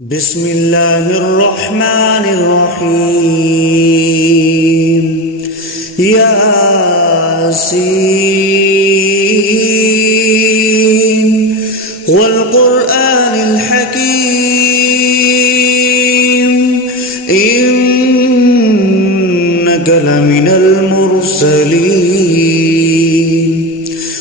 بسم الله الرحمن الرحيم ياسين والقرآن الحكيم إنك لمن المرسلين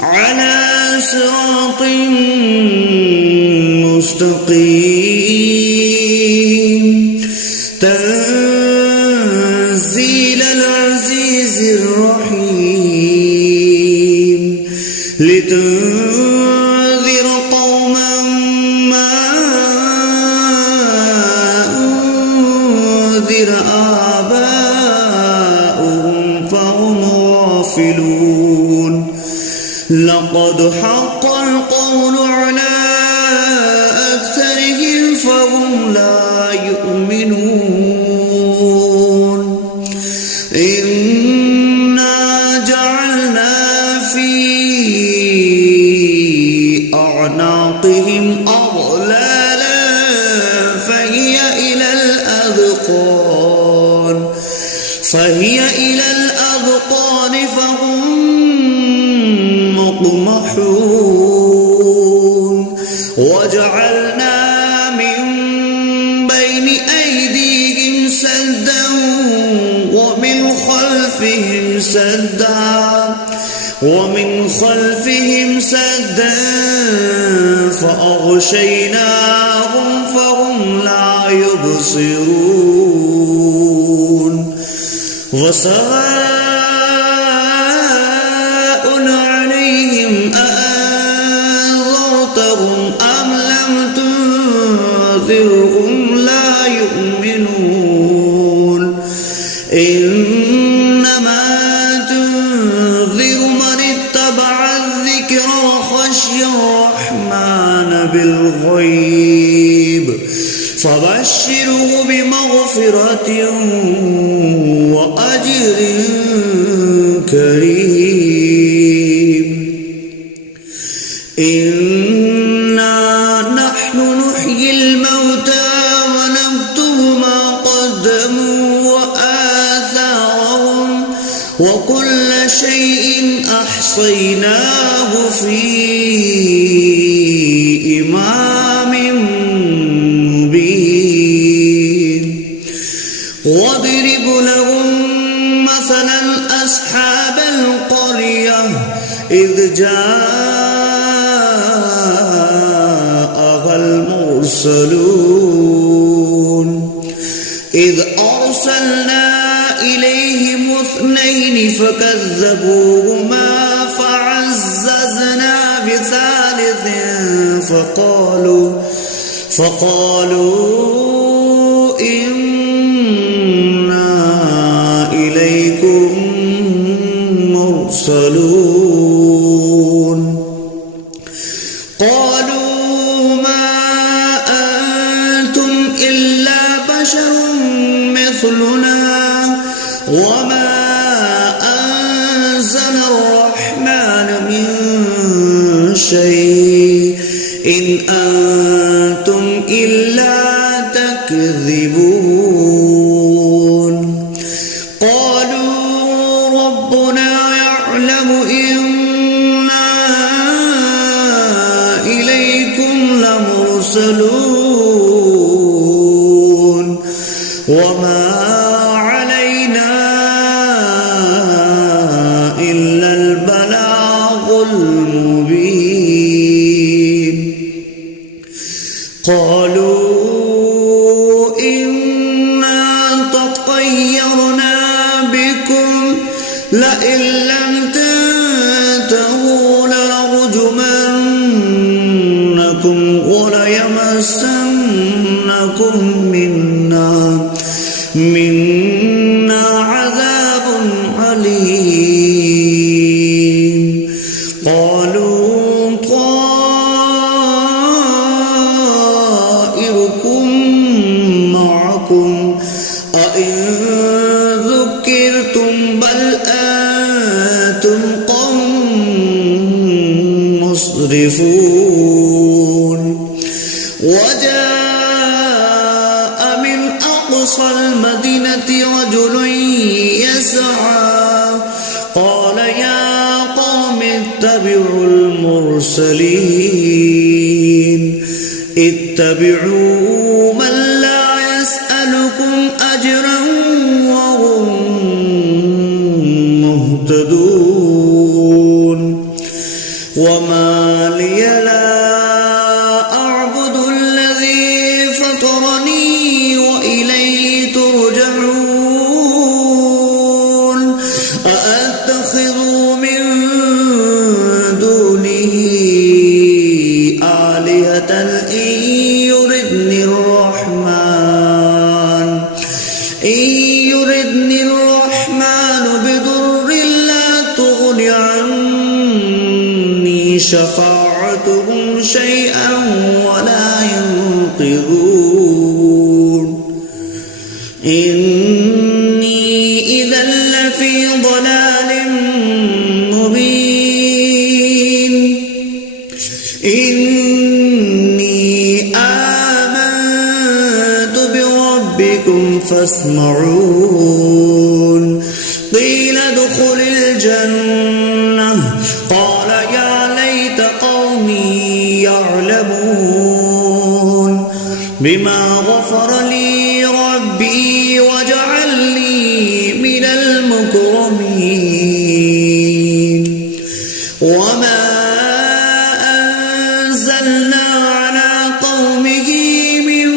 على صراط مستقيم تنزيل العزيز الرحيم لتنذر قوما ما أنذر آباؤهم فهم غافلون لقد حق القول على أكثرهم فهم لا يؤمنون إنا جعلنا في أعناقهم أغلالا فهي إلى الأذقان فهم مقمحون وجعلنا من بين أيديهم سدا ومن خلفهم سدا فأغشيناهم فهم لا يبصرون وسواء عليهم أأنذرتهم أم لم تنذرهم لا يؤمنون إنما تنذر من اتبع الذكر وخشي الرحمن بالغيب فبشره بمغفرة وأجر كريم إنا نحن نحيي الموتى ونكتب ما قدموا وآثارهم وكل شيء أحصيناه في إمام مبين واضرب لهم مثلا أصحاب القرية إذ جاءها المرسلون إذ أرسلنا إليهم 2 فكذبوهما فعززنا بثالث فقالوا إنا إليكم مرسلون قالوا ما أنتم إلا بشر مثلنا وما أنزل الرحمن من شيء إن أنتم إلا تكذبون قالوا ربنا يعلم إنا إليكم لمرسلون وما علينا إلا البلاغ المبين قالوا إنا تطيرنا بكم لئن لم تنتهوا لنرجمنكم وليمسنكم منا عذاب عليم قالوا طائركم معكم أئن ذكرتم بل أنتم قوم مسرفون وجاء أقصى المدينة رجل يسعى قال يا قوم اتبعوا المرسلين اتبعوا من لا يسألكم أجرا وهم مهتدون وما لي لا أعبد الذي فطرني وإليه ترجعون أأتخذ من دونه آلهة إن يردني الرحمن بضر لا تغن عني شفاعتهم شيئا ولا ينقذون إني إذا لفي ضلال مبين إني آمنت بربكم فاسمعون قيل ادخل الجنة قال يا ليت قومي يعلمون بما غفر لي ربي وجعلني من المكرمين وما أنزلنا على قومه من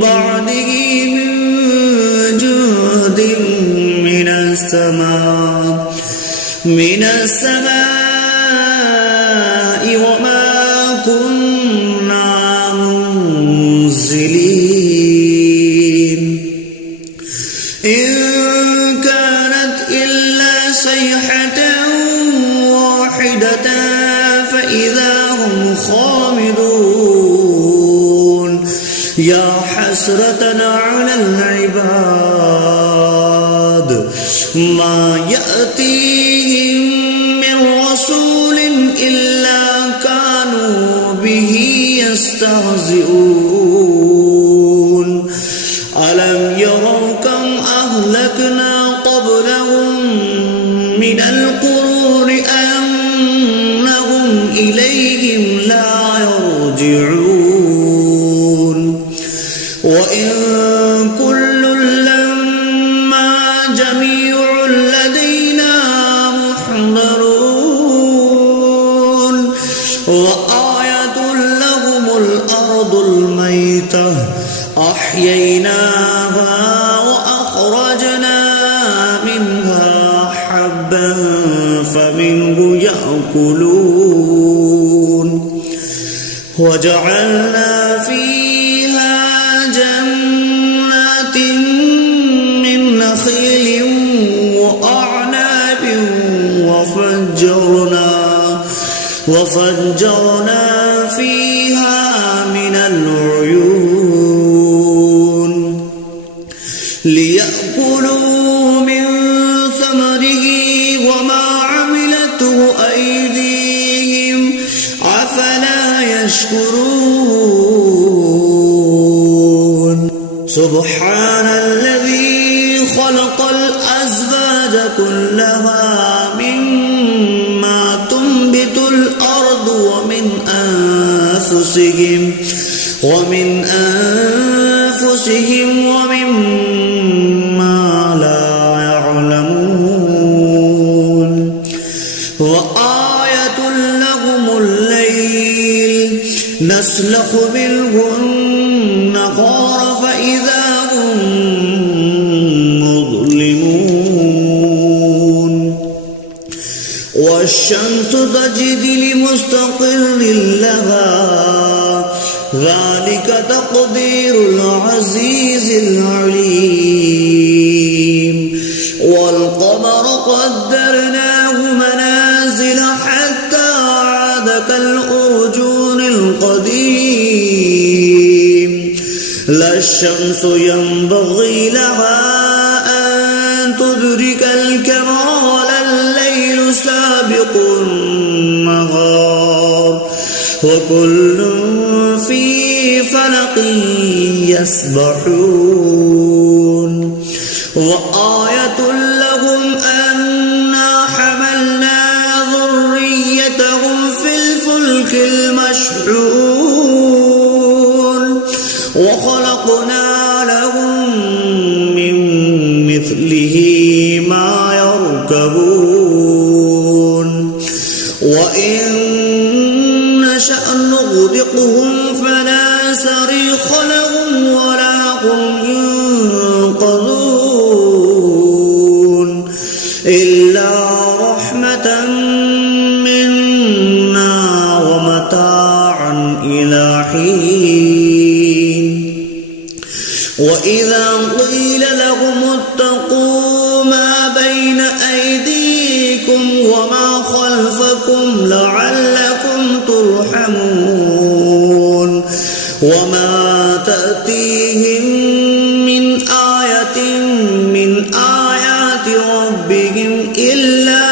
بعده من جند من السماء وما كنا منزلين إن كانت إلا صيحة واحدة فإذا هم خامدون يا حسرة على العباد ما يأتيهم من رسول إلا كانوا به يستهزئون ألم يروا كم أهلكنا قبلهم من القرون أنهم إليهم لا يرجعون وإن كل لما جميع لدينا محضرون وآية لهم الأرض الميتة أحييناها وأخرجنا منها حبا فمنه يأكلون وجعلنا فيها جنات من نخيل وأعناب وفجرنا فيها من العيون ليأكلوا من ثمره وما عملته أيديهم أفلا يشكرون سبحان الذي خلق الأزواج كلها مما تنبت الأرض ومن أنفسهم ومما لا يعلمون وآية لهم الليل نسلخ منه النهار فإذا هم مظلمون والشمس تجري لمستقر لها ذلك تقدير العزيز العليم والقمر قدرناه منازل حتى عاد كالأرجون القديم لا الشمس ينبغي لها أن تدرك القمر ولا الليل سابق النهار وكل في فلق يسبحون وآية لهم أنا حملنا ذريتهم في الفلك المشحون وخلقنا لهم من مثله ما يركبون وإن نشأ نغرقهم فلا صريخ لهم ولا هم ينقذون إلا رحمة منا ومتاعا إلى حين وإذا قيل لهم اتقوا ما بين أيديكم وما خلفكم لعلكم ترحمون وما تأتيهم من آية من آيات ربهم إلا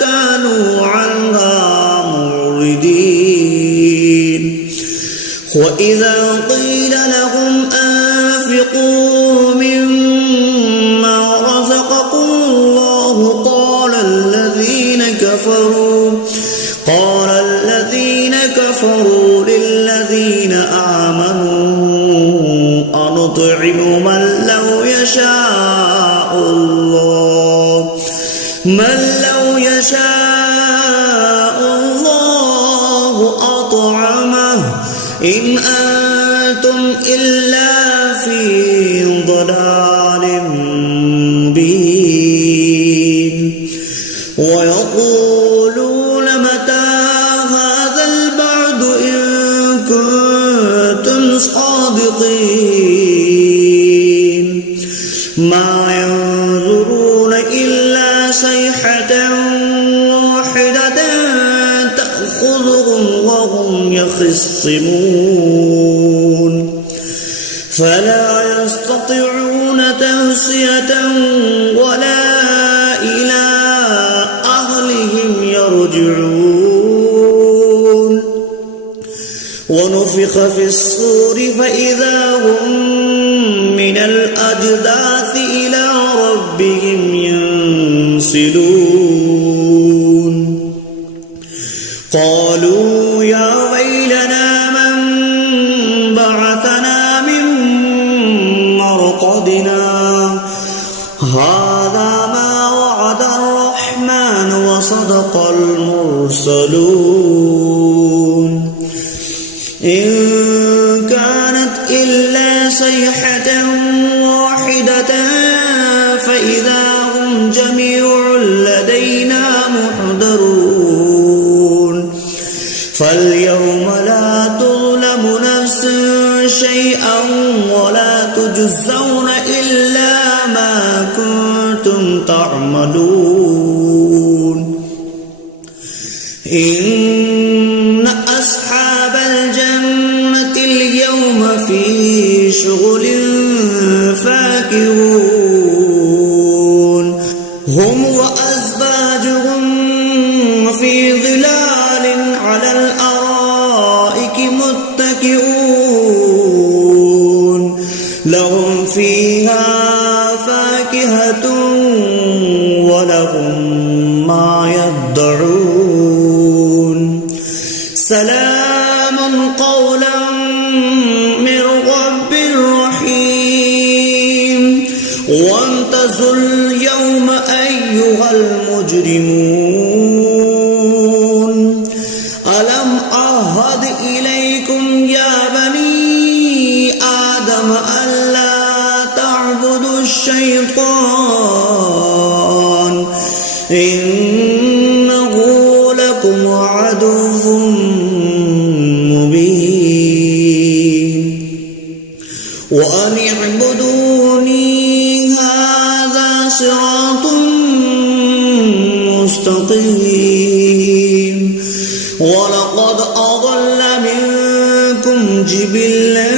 كانوا عنها معرضين وإذا قيل لهم أنفقوا مما رزقكم الله قال الذين كفروا للذين آمنوا أنطعم من لو يشاء الله أطعمه إن أنتم إلا في ضلال مبين ويقولون متى هذا البعد إن كنتم صادقين ما ينظرون إلا صيحة واحدة تأخذهم وهم يخصمون فلا يستطيعون تهصية ولا إلى أهلهم يرجعون ونفخ في الصور فإذا هم من الأجداث إلى ربهم ينسلون قالوا يا ويلنا من بعثنا من مرقدنا هذا ما وعد الرحمن وصدق المرسلون إن كانت إلا صيحة واحدة فإذا هم جميع لدينا محضرون فاليوم لا تظلم نفس شيئا ولا تجزون إلا ما كنتم تعملون إن أصحاب الجنة اليوم في شغل فاكهون هم وأزواجهم في ظلال على الأرائك متكئون لهم فيها فاكهة ولهم ما يدعون سلام قولا من رب رحيم وامتازوا اليوم أيها المجرمون ألم أعهد إليكم يا بني آدم ألا تعبدوا الشيطان إنه لكم عدو مبين وأن اعبدوني هذا صراط مستقيم ولقد أضل منكم جبلا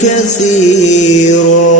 كثيرا